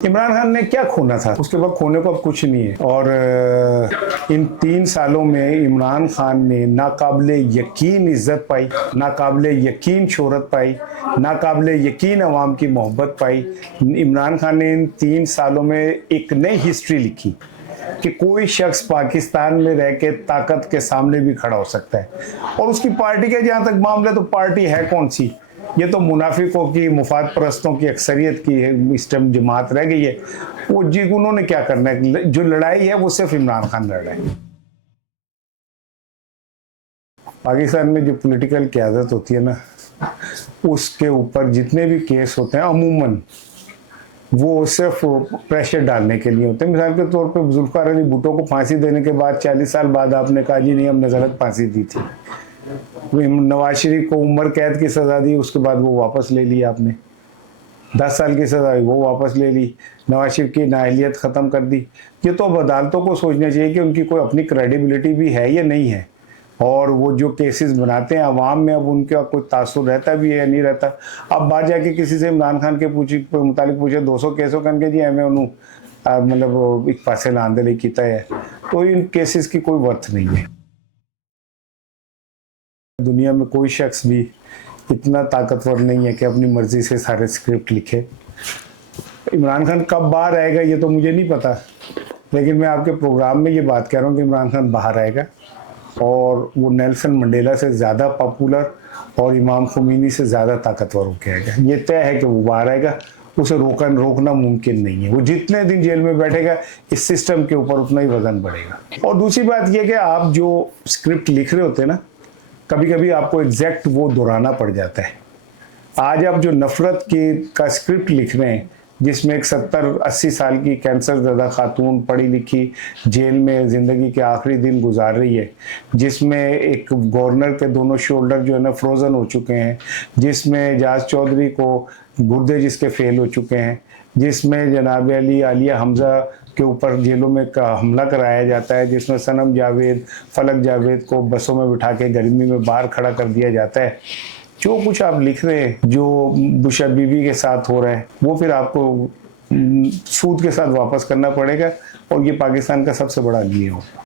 इमरान खान ने क्या खोना था, उसके बाद खोने को अब कुछ नहीं है। और इन 3 सालों में इमरान खान ने नाकाबिले यकीन इज्जत पाई, नाकाबिले यकीन शोहरत पाई, नाकाबिले यकीन अवाम की मोहब्बत पाई। इमरान खान ने इन 3 सालों में एक नई हिस्ट्री लिखी कि कोई शख्स पाकिस्तान में रह के ताकत के सामने भी खड़ा हो सकता है। और उसकी पार्टी का जहाँ तक मामला, तो पार्टी है कौन सी? ये तो मुनाफिकों की, मुफाद परस्तों की अक्सरियत की है, इस टाइम जमात रह गई है। वो जी उन्होंने क्या करना है? जो लड़ाई है वो सिर्फ इमरान खान लड़ रहे हैं। पाकिस्तान में जो पॉलिटिकल क़यादत होती है ना, उसके ऊपर जितने भी केस होते हैं अमूमन वो सिर्फ प्रेशर डालने के लिए होते हैं। मिसाल के तौर पे जुल्फ़िकार अली भुट्टो को फांसी देने के बाद 40 साल बाद आपने कहा जी नहीं, हमने गलत फांसी दी थी। नवाज शरीफ को उम्र कैद की सज़ा दी, उसके बाद वो वापस ले ली आपने। 10 साल की सज़ा वो वापस ले ली। नवाज शरीफ की नाअहलियत ख़त्म कर दी। ये तो अब अदालतों को सोचना चाहिए कि उनकी कोई अपनी क्रेडिबिलिटी भी है या नहीं है, और वो जो केसेस बनाते हैं अवाम में, अब उनका कोई तासुर रहता भी है या नहीं रहता। अब बाहर जाके किसी से इमरान खान के मुतालिक पूछे 200 केसों करके जी हमें उन्होंने मतलब एक पासे लाने किया है, तो इन केसेस की कोई वर्थ नहीं है। दुनिया में कोई शख्स भी इतना ताकतवर नहीं है कि अपनी मर्जी से सारे स्क्रिप्ट लिखे। इमरान खान कब बाहर आएगा ये तो मुझे नहीं पता, लेकिन मैं आपके प्रोग्राम में ये बात कह रहा हूँ कि इमरान खान बाहर आएगा और वो नेल्सन मंडेला से ज़्यादा पॉपुलर और इमाम खुमैनी से ज़्यादा ताकतवर होकर आएगा। ये तय है कि वो बाहर आएगा, उसे रोकना मुमकिन नहीं है। वो जितने दिन जेल में बैठेगा इस सिस्टम के ऊपर उतना ही वजन बढ़ेगा। और दूसरी बात यह कि आप जो स्क्रिप्ट लिख रहे होते हैं ना, कभी कभी आपको एग्जैक्ट वो दोहराना पड़ जाता है। आज आप जो नफरत का स्क्रिप्ट लिख रहे हैं, जिसमें एक 70-80 साल की कैंसर ज़दा खातून पढ़ी लिखी जेल में ज़िंदगी के आखिरी दिन गुजार रही है, जिसमें एक गवर्नर के दोनों शोल्डर जो है ना फ्रोज़न हो चुके हैं, जिसमें एजाज चौधरी को गुर्दे जिसके फेल हो चुके हैं, जिसमें जनाब अली आलिया हमज़ा के ऊपर जेलों में हमला कराया जाता है, जिसमें सनम जावेद, फलक जावेद को बसों में बिठा के गर्मी में बाहर खड़ा कर दिया जाता है। जो कुछ आप लिख रहे हैं, जो बुशरा बीवी के साथ हो रहा है, वो फिर आपको सूद के साथ वापस करना पड़ेगा, और ये पाकिस्तान का सबसे बड़ा लिए होगा।